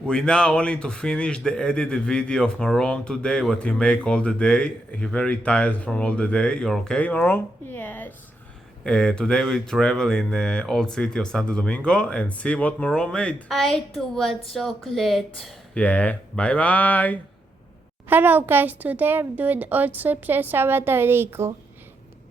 We now only to finish the edited video of Marom today, what he make all the day. He very tired from all the day. You're okay, Marom? Yes. Today we travel in old city of Santo Domingo and see what Marom made. I too want chocolate. Yeah, bye bye. Hello guys, today I'm doing old trips in Santo Domingo.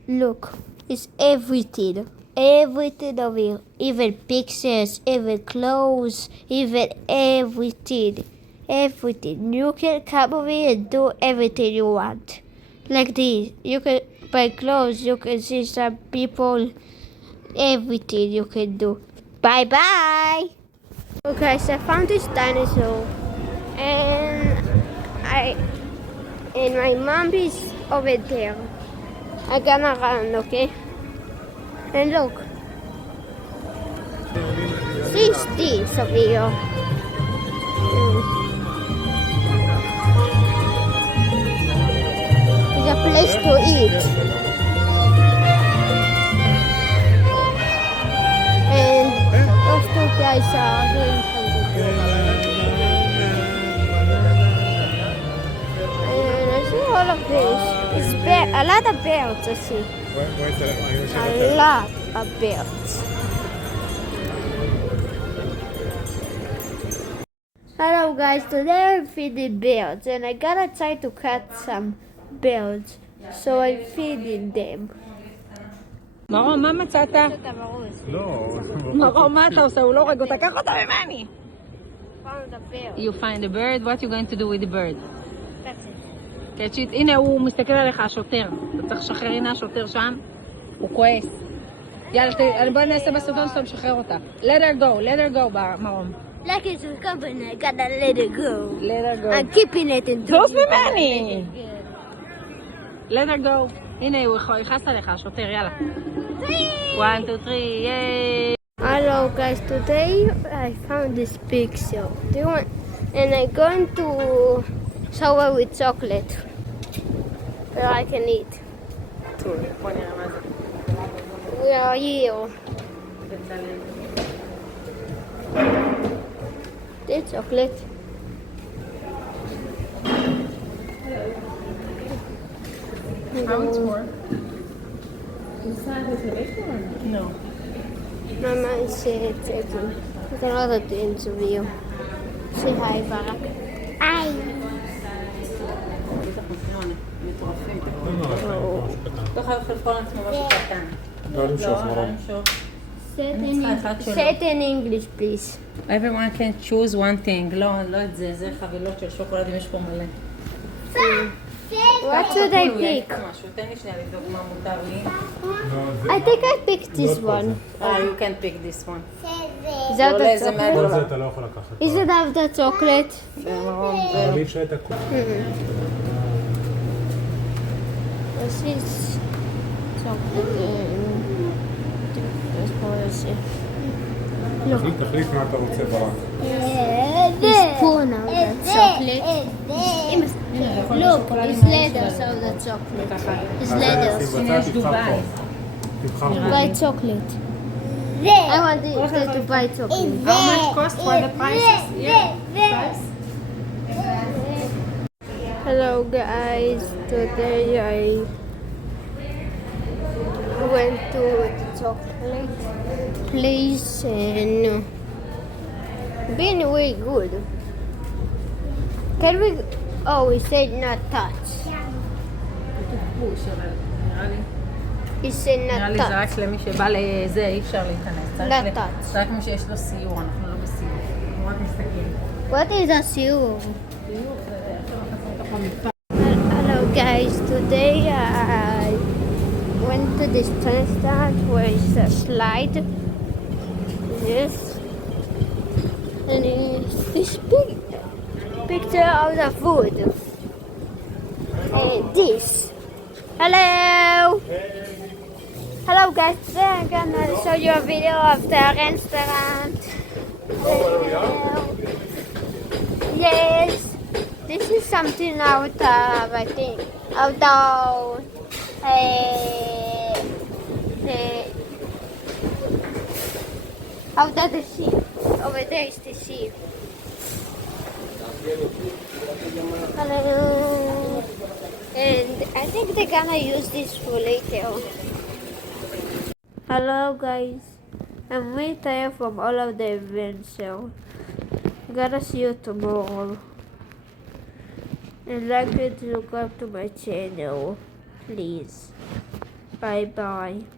Look, it's everything. Everything of it. Even pictures, even clothes, even everything. Everything. You can come over here and do everything you want. Like this. You can buy clothes, you can see some people. Everything you can do. Bye bye! Okay, so I found this dinosaur. And my mom is over there. I gonna run, okay? And look. See this over here. It's a place to eat. And those two guys are doing something. And I see all of this. It's a lot of birds, I see. A lot of birds. Hello guys, today I'm feeding birds and I gotta try to catch some birds. So I'm feeding them. מרום, מה מצאת? No. מרום, מה אתה עושה? הוא לא רגע, תקח אותה ממני. Found a bird. You find a bird, what you going to do with the bird? That's it. Catch it. הנה, הוא מסתכל עליך, השוטר. אתה צריך לשחרר, הנה השוטר שם. הוא כועס. יאללה, בוא נעשה בסרטון שאתה משחרר אותה. Let her go, מרום. Like it's a company, I gotta let it go. Let her go. I'm keeping it in תעוף ממני! Let her go. הנה, הוא יכנס עליך, השוטר, יאללה. 1, 2, 3, yay! Hello guys, today I found this picture. Do you want? And I'm going to shower with chocolate. So I can eat. בוא נראה מה זה. We are here. This chocolate. How it's for? No. Mama is taking another interview. Say hi, Barak. Hi. לא חייב חלפון עצמו משהו קטן. לא למשוך, מרום. Say it in English, please. Everyone can choose one thing. לא את זה. זה חבילות של שוקולדים, יש פה מלא. What should I pick? משהו, תן לי שנייה לבדוק מה מותר לי. I think I picked this one. You can pick this one. Is that the כל chocolate? זה אתה לא יכול לקחת. Is it have the chocolate? אבל אי אפשר את הכול. This is chocolate. תחליט מה אתה רוצה ברק. This spoon of the chocolate. Look, it's leather of the chocolate. It's leather. תבחר To buy chocolate. I want to buy chocolate. How much cost for the prices? Price? Hello guys, today I went to the chocolate place and been way good. Can we? Oh, we said not touch. He said נראה not לי זה touch. רק למי שבא לזה, אי אפשר להיכנס. Not touch. זה רק מי שיש לו סיור, אנחנו לא בסיור. אנחנו רק מסתכלים. What is a seal? סיור זה איך אנחנו מתוך המפעל. Hello guys, today I went to this restaurant where it's a slide. Yes. And it's this big picture of the food. And this. Hello! Hello guys, today I'm gonna show you a video of the restaurant. Yes. This is something out of, I think, out of out of the sea. Over there is the sea. I think they're gonna use this for later. Hello guys, I'm really tired from all of the events, so gotta see you tomorrow. And like you to look up to my channel, please. Bye bye.